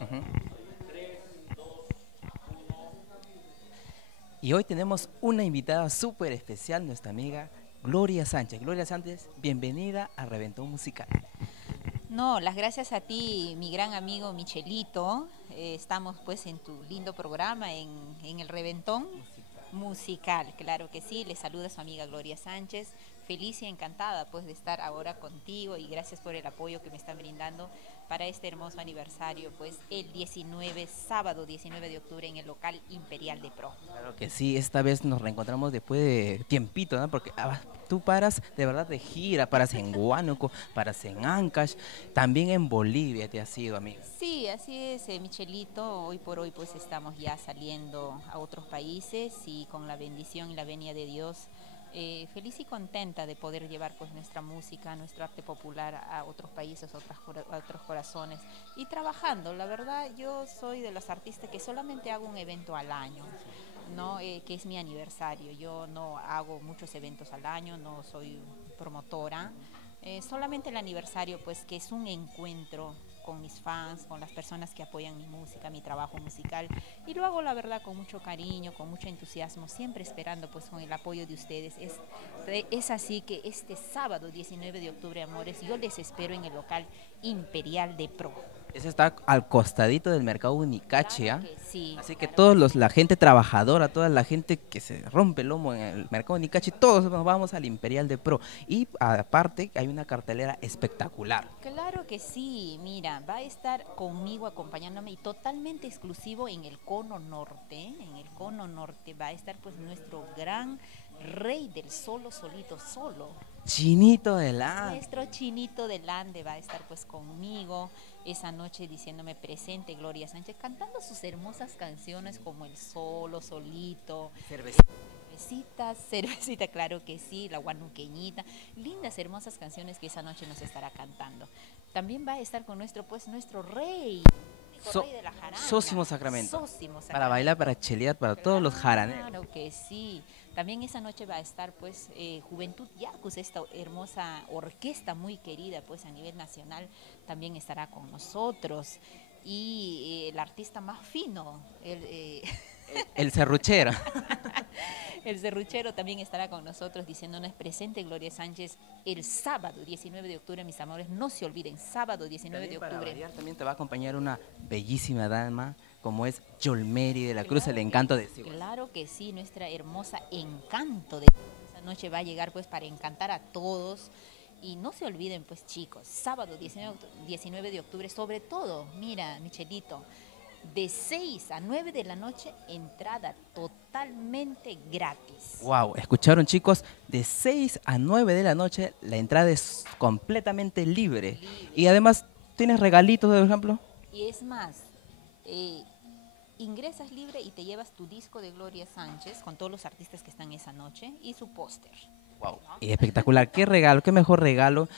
Ujú. Y hoy tenemos una invitada súper especial, nuestra amiga Gloria Sánchez. Gloria Sánchez, bienvenida a Reventón Musical. No, las gracias a ti, mi gran amigo Michelito. Estamos pues en tu lindo programa en el Reventón Musical, claro que sí. Le saluda su amiga Gloria Sánchez. Feliz y encantada pues de estar ahora contigo y gracias por el apoyo que me están brindando para este hermoso aniversario, pues el 19, sábado 19 de octubre en el local Imperial de Pro. Claro que sí, esta vez nos reencontramos después de tiempito, ¿no? Porque tú paras de verdad de gira, paras en Huánuco, paras en Ancash, también en Bolivia te has ido, amiga. Sí, así es, Michelito. Hoy por hoy pues estamos ya saliendo a otros países y con la bendición y la venia de Dios, feliz y contenta de poder llevar pues nuestra música, nuestro arte popular a otros países, a otros corazones y trabajando. La verdad, yo soy de los artistas que solamente hago un evento al año, ¿no? Que es mi aniversario. Yo no hago muchos eventos al año, no soy promotora. Solamente el aniversario, pues que es un encuentro con mis fans, con las personas que apoyan mi música, mi trabajo musical, y lo hago la verdad con mucho cariño, con mucho entusiasmo, siempre esperando pues con el apoyo de ustedes. Es así que este sábado 19 de octubre, amores, yo les espero en el local Imperial de Pro. Ese está al costadito del mercado Unicache, Claro ¿ah? que sí, Así que claro que sí. la gente trabajadora, toda la gente que se rompe el lomo en el mercado Unicache, todos nos vamos al Imperial de Pro. Y aparte hay una cartelera espectacular. Claro que sí, mira, va a estar conmigo acompañándome y totalmente exclusivo en el Cono Norte. En el Cono Norte va a estar pues nuestro gran rey del solo, solito, solo. Chinito delante. Nuestro Chinito del Ande va a estar pues conmigo esa noche diciéndome presente Gloria Sánchez, cantando sus hermosas canciones como El Solo, Solito, cervecita, cervecita, claro que sí, la guanuqueñita, lindas, hermosas canciones que esa noche nos estará cantando. También va a estar con nuestro rey, So, rey de la jarana, Sósimo Sacramento. Sósimo Para bailar, Sacramento. para chelear, para todos los jaraneros. Claro que sí. También esa noche va a estar pues Juventud Yacus, esta hermosa orquesta muy querida pues a nivel nacional, también estará con nosotros. Y el artista más fino, El serruchero. el serruchero también estará con nosotros diciéndonos presente Gloria Sánchez el sábado 19 de octubre, mis amores, no se olviden, sábado 19 de También para octubre. variar, también te va a acompañar una bellísima dama como es Yolmeri de la Cruz, el Claro encanto de Sigüenza. claro que sí, nuestra hermosa Encanto de esa noche va a llegar pues para encantar a todos. Y no se olviden pues chicos, sábado 19 de octubre, sobre todo, mira Michelito, de 6 a 9 de la noche, entrada totalmente gratis. Wow, escucharon chicos, de 6 a 9 de la noche la entrada es completamente libre. Y Libre. además, ¿tienes regalitos, por ejemplo? Y es más, eh, ingresas libre y te llevas tu disco de Gloria Sánchez con todos los artistas que están esa noche y su póster. Wow, y espectacular. Qué regalo, qué mejor regalo.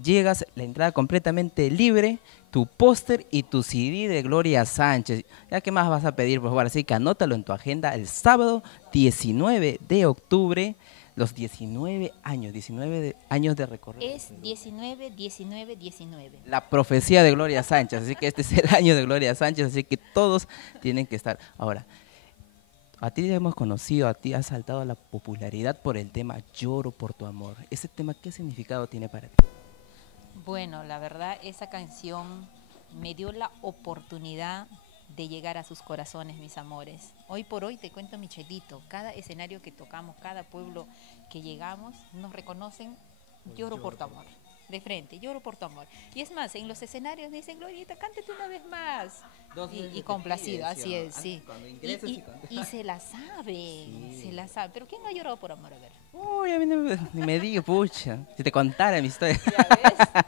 Llegas, la entrada completamente libre, tu póster y tu CD de Gloria Sánchez. ¿Ya qué más vas a pedir, por favor? Así que anótalo en tu agenda el sábado 19 de octubre, los 19 años, años de recorrido. Es 19, 19, 19. La profecía de Gloria Sánchez, así que este es el año de Gloria Sánchez, así que todos tienen que estar. Ahora, a ti te hemos conocido, a ti has saltado a la popularidad por el tema Lloro por tu amor. ¿Ese tema qué significado tiene para ti? Bueno, la verdad, esa canción me dio la oportunidad de llegar a sus corazones, mis amores. Hoy por hoy te cuento, Michelito, cada escenario que tocamos, cada pueblo que llegamos, nos reconocen, lloro por tu amor. De frente, lloro por tu amor. Y es más, en los escenarios me dicen, Glorita, cántate una vez más. Y complacido, así es, sí. Y se la sabe, se la sabe. Pero ¿quién no ha llorado por amor? A ver. Uy, a mí no ni me digas, pucha, si te contara mi historia. Ya ves.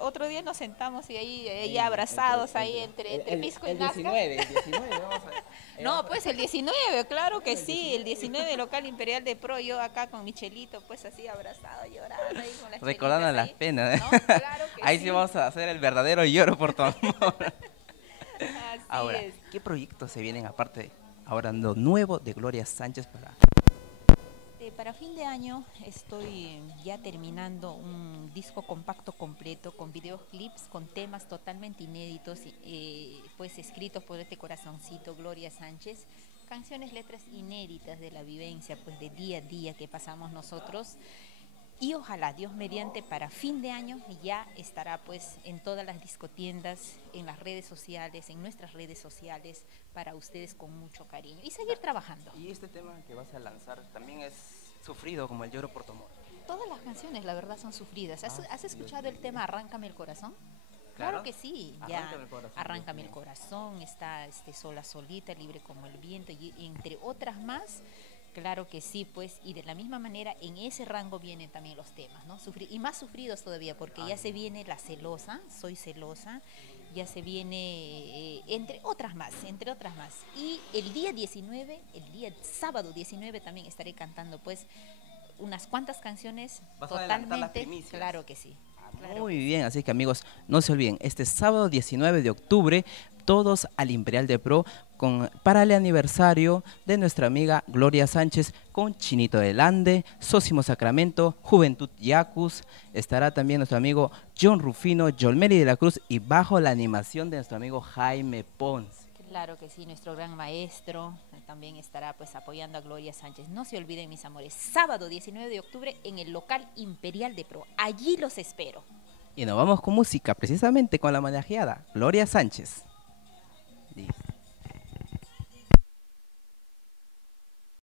Otro día nos sentamos y ahí abrazados, ahí entre Pisco y Nazca. El 19, vamos a ver. No, pues el 19, claro que sí, el 19 local Imperial de Pro, yo acá con Michelito, pues así abrazado, llorando ahí con las Recordando chelitas las ahí. penas, ¿eh? No, claro que Ahí sí. sí vamos a hacer el verdadero lloro por tu amor. Así Ahora, es. ¿qué proyectos se vienen aparte de ahora lo nuevo de Gloria Sánchez para? Este para fin de año estoy ya terminando un disco compacto completo con videoclips, con temas totalmente inéditos, pues escritos por este corazoncito, Gloria Sánchez. Canciones, letras inéditas de la vivencia, pues de día a día que pasamos nosotros. Y ojalá, Dios mediante, para fin de año ya estará pues en todas las discotiendas, en las redes sociales, en nuestras redes sociales, para ustedes con mucho cariño. Y seguir trabajando. Y este tema que vas a lanzar también es sufrido como el lloro por tu amor. Todas las canciones, la verdad, son sufridas. ¿Has escuchado el tema Arráncame el corazón? Claro que sí, ya Arráncame el corazón, Arráncame el Dios mío. corazón, está Sola Solita, Libre como el viento, y entre otras más. Claro que sí, pues, y de la misma manera en ese rango vienen también los temas, ¿no? Y más sufridos todavía, porque ya se viene La Celosa, Soy Celosa, ya se viene, entre otras más. Y el día 19, el día sábado 19 también estaré cantando, pues, unas cuantas canciones. ¿Vas a adelantar las Totalmente, primicias? claro que sí. Claro Muy que sí. bien, así que amigos, no se olviden, este sábado 19 de octubre, todos al Imperial de Pro para el aniversario de nuestra amiga Gloria Sánchez con Chinito del Ande, Sósimo Sacramento, Juventud Yacus, estará también nuestro amigo John Rufino, Yolmeri de la Cruz y bajo la animación de nuestro amigo Jaime Pons. Claro que sí, nuestro gran maestro también estará pues apoyando a Gloria Sánchez. No se olviden, mis amores, sábado 19 de octubre en el local Imperial de Pro. Allí los espero. Y nos vamos con música, precisamente con la homenajeada Gloria Sánchez.